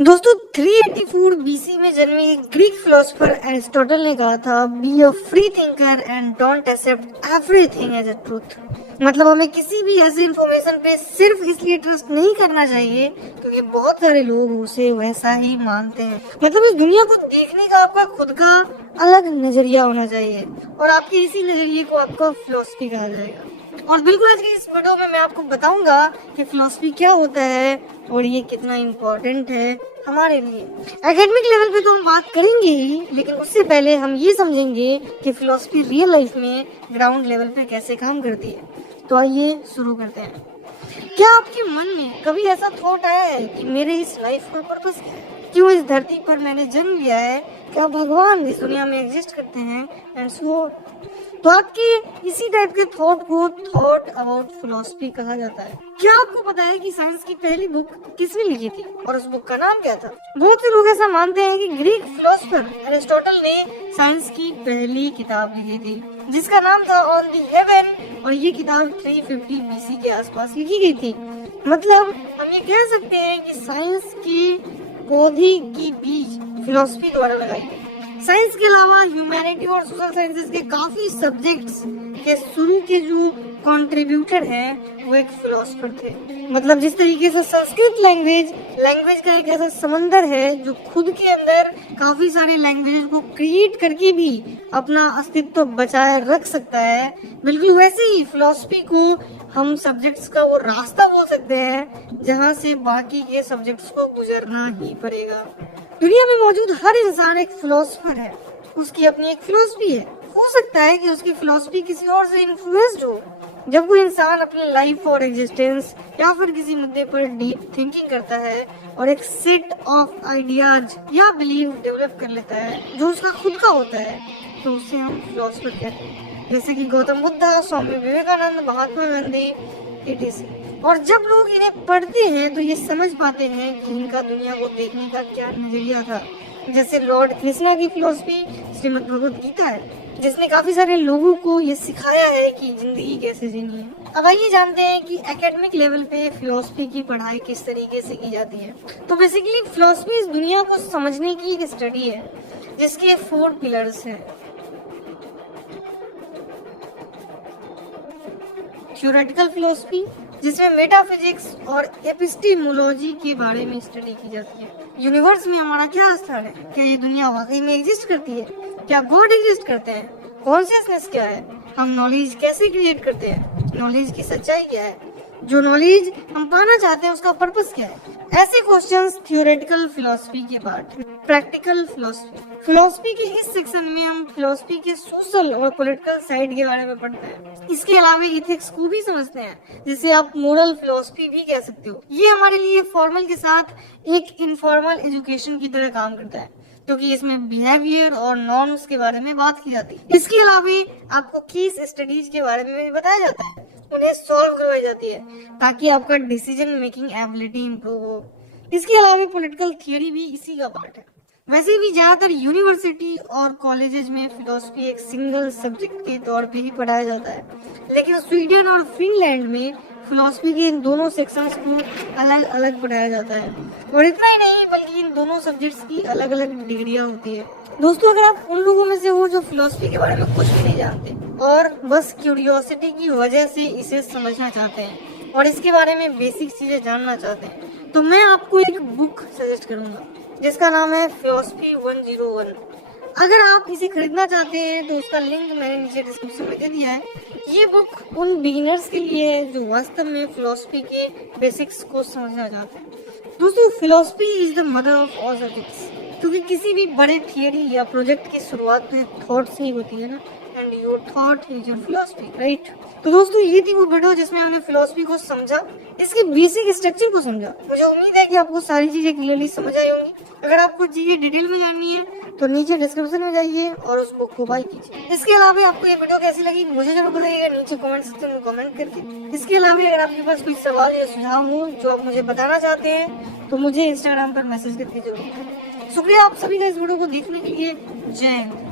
दोस्तों 384 बीसी में जन्मे ग्रीक फिलोसोफर एरिस्टोटल ने कहा था, be a free thinker and don't accept everything as a truth. मतलब हमें किसी भी ऐसी इंफॉर्मेशन पे सिर्फ इसलिए ट्रस्ट नहीं करना चाहिए क्योंकि बहुत सारे लोग उसे वैसा ही मानते हैं। मतलब इस दुनिया को देखने का आपका खुद का अलग नजरिया होना चाहिए और आपके इसी नजरिए को आपका फिलोसफी कहा जाएगा। और बिल्कुल आज की इस वीडियो में मैं आपको बताऊंगा कि फिलोसफी क्या होता है और ये कितना इम्पोर्टेंट है हमारे लिए। एकेडमिक लेवल पे तो हम बात करेंगे ही, लेकिन उससे पहले हम ये समझेंगे कि फिलोसफी रियल लाइफ में ग्राउंड लेवल पे कैसे काम करती है। तो आइए शुरू करते हैं। क्या आपके मन में कभी ऐसा थॉट आया है कि मेरे इस लाइफ का पर्पस क्या है, क्यों इस धरती पर मैंने जन्म लिया है, क्या भगवान इस दुनिया में एग्जिस्ट करते हैं एंड सो। तो आपके इसी टाइप के थॉट को थॉट अबाउट फिलोसफी कहा जाता है। क्या आपको पता है कि साइंस की पहली बुक किसने लिखी थी और उस बुक का नाम क्या था? बहुत से लोग ऐसा मानते हैं कि ग्रीक फिलोसोफर एरिस्टोटल ने साइंस की पहली किताब लिखी थी जिसका नाम था ऑन द हेवन, और ये किताब 350 बीसी के आसपास लिखी गई थी। मतलब हम ये कह सकते हैं कि साइंस की पौधे की बीज फिलोसफी द्वारा लगाई गई। साइंस के अलावा ह्यूमैनिटी और सोशल साइंसेज के काफी सब्जेक्ट्स के शुरू के जो कंट्रीब्यूटर हैं वो एक फिलोसोफर थे। मतलब जिस तरीके से संस्कृत लैंग्वेज का एक ऐसा समंदर है जो खुद के अंदर काफी सारे लैंग्वेज को क्रिएट करके भी अपना अस्तित्व बचाए रख सकता है, बिल्कुल वैसे ही फिलोसफी को हम सब्जेक्ट्स का वो रास्ता बोल सकते हैं जहाँ से बाकी के सब्जेक्ट्स को गुजरना ही पड़ेगा। दुनिया में मौजूद हर इंसान एक फिलोसोफर है, उसकी अपनी एक फिलोसफी है। हो सकता है कि उसकी फिलोसफी किसी और से इन्फ्लुएंस्ड हो। जब कोई इंसान अपनी लाइफ और एग्जिस्टेंस या फिर किसी मुद्दे पर डीप थिंकिंग करता है और एक सेट ऑफ आइडियाज या बिलीव डेवलप कर लेता है जो उसका खुद का होता है, तो उसे हम फिलोसफर कहते हैं। जैसे कि गौतम बुद्ध, स्वामी विवेकानंद, महात्मा गांधी etc। और जब लोग इन्हें पढ़ते हैं तो ये समझ पाते हैं कि इनका दुनिया को देखने का क्या नजरिया था। जैसे लॉर्ड कृष्णा की फिलोसफी श्रीमद् भगवद गीता है जिसने काफी सारे लोगों को ये सिखाया है कि जिंदगी कैसे जीनी है। अब आइए जानते हैं कि एकेडमिक लेवल पे फिलोसफी की पढ़ाई किस तरीके से की जाती है। तो बेसिकली फिलोसफी इस दुनिया को समझने की एक स्टडी है जिसके 4 पिलर्स हैं। थ्योरेटिकल फिलोसफी जिसमें मेटाफिजिक्स और एपिस्टेमोलॉजी के बारे में स्टडी की जाती है। यूनिवर्स में हमारा क्या स्थान है, क्या ये दुनिया वाकई में एग्जिस्ट करती है, क्या गॉड एग्जिस्ट करते हैं, कॉन्शियसनेस क्या है, हम नॉलेज कैसे क्रिएट करते हैं, नॉलेज की सच्चाई क्या है, जो नॉलेज हम पाना चाहते हैं उसका पर्पस क्या है। ऐसे क्वेश्चंस थ्योरेटिकल फिलोसफी के पार्ट। प्रैक्टिकल फिलोसफी के इस सेक्शन में हम फिलोसफी के सोशल और पॉलिटिकल साइड के बारे में पढ़ते हैं। इसके अलावा इथिक्स को भी समझते हैं जिसे आप मोरल फिलोसफी भी कह सकते हो। ये हमारे लिए फॉर्मल के साथ एक इनफॉर्मल एजुकेशन की तरह काम करता है क्योंकि इसमें बिहेवियर और नॉर्म्स के बारे में बात की जाती है। इसके अलावा आपको केस स्टडीज के बारे में भी बताया जाता है, उन्हें सॉल्व करवाई जाती है ताकि आपका डिसीजन मेकिंग एबिलिटी इंप्रूव हो। इसके अलावा पॉलिटिकल थियरी भी इसी का पार्ट है। वैसे भी ज्यादातर यूनिवर्सिटी और कॉलेजेस में फिलोसफी एक सिंगल सब्जेक्ट के तौर पे ही पढ़ाया जाता है, लेकिन स्वीडन और फिनलैंड में फिलोसफी के इन दोनों सेक्शंस को अलग अलग पढ़ाया जाता है। और इतना ही नहीं बल्कि इन दोनों सब्जेक्ट्स की अलग अलग डिग्रियां होती है। दोस्तों अगर आप उन लोगों में से हो जो फिलोसफी के बारे में कुछ भी नहीं जानते और बस क्यूरियोसिटी की वजह से इसे समझना चाहते हैं और इसके बारे में बेसिक चीजें जानना चाहते हैं, तो मैं आपको एक बुक सजेस्ट करूंगा जिसका नाम है फिलोसफी 101। अगर आप इसे खरीदना चाहते हैं तो उसका लिंक मैंने नीचे डिस्क्रिप्शन में दे दिया है। ये बुक उन बिगिनर्स के लिए है जो वास्तव में फिलोसफी के बेसिक्स को समझना चाहते हैं। दोस्तों philosophy is the mother of all subjects, क्योंकि किसी भी बड़े थियरी या प्रोजेक्ट की शुरुआत में थॉट से ही होती है ना, and your thought is your philosophy, right. तो दोस्तों ये थी वो वीडियो जिसमें हमने फिलोसफी को समझा, इसके बेसिक स्ट्रक्चर को समझा। मुझे उम्मीद है कि आपको सारी चीजें क्लियरली समझ आई होंगी। अगर आपको चीजें डिटेल में जाननी है तो नीचे डिस्क्रिप्शन में जाइए और उस बुक को बाय कीजिए। इसके अलावा आपको ये वीडियो कैसी लगी मुझे जरूर बताइएगा नीचे कमेंट सेक्शन में कमेंट करके। इसके अलावा अगर आपके पास कोई सवाल या सुझाव हो जो आप मुझे बताना चाहते हैं तो मुझे इंस्टाग्राम पर मैसेज करके जरूर। शुक्रिया आप सभी का इस वीडियो को देखने के लिए। जय हिंद।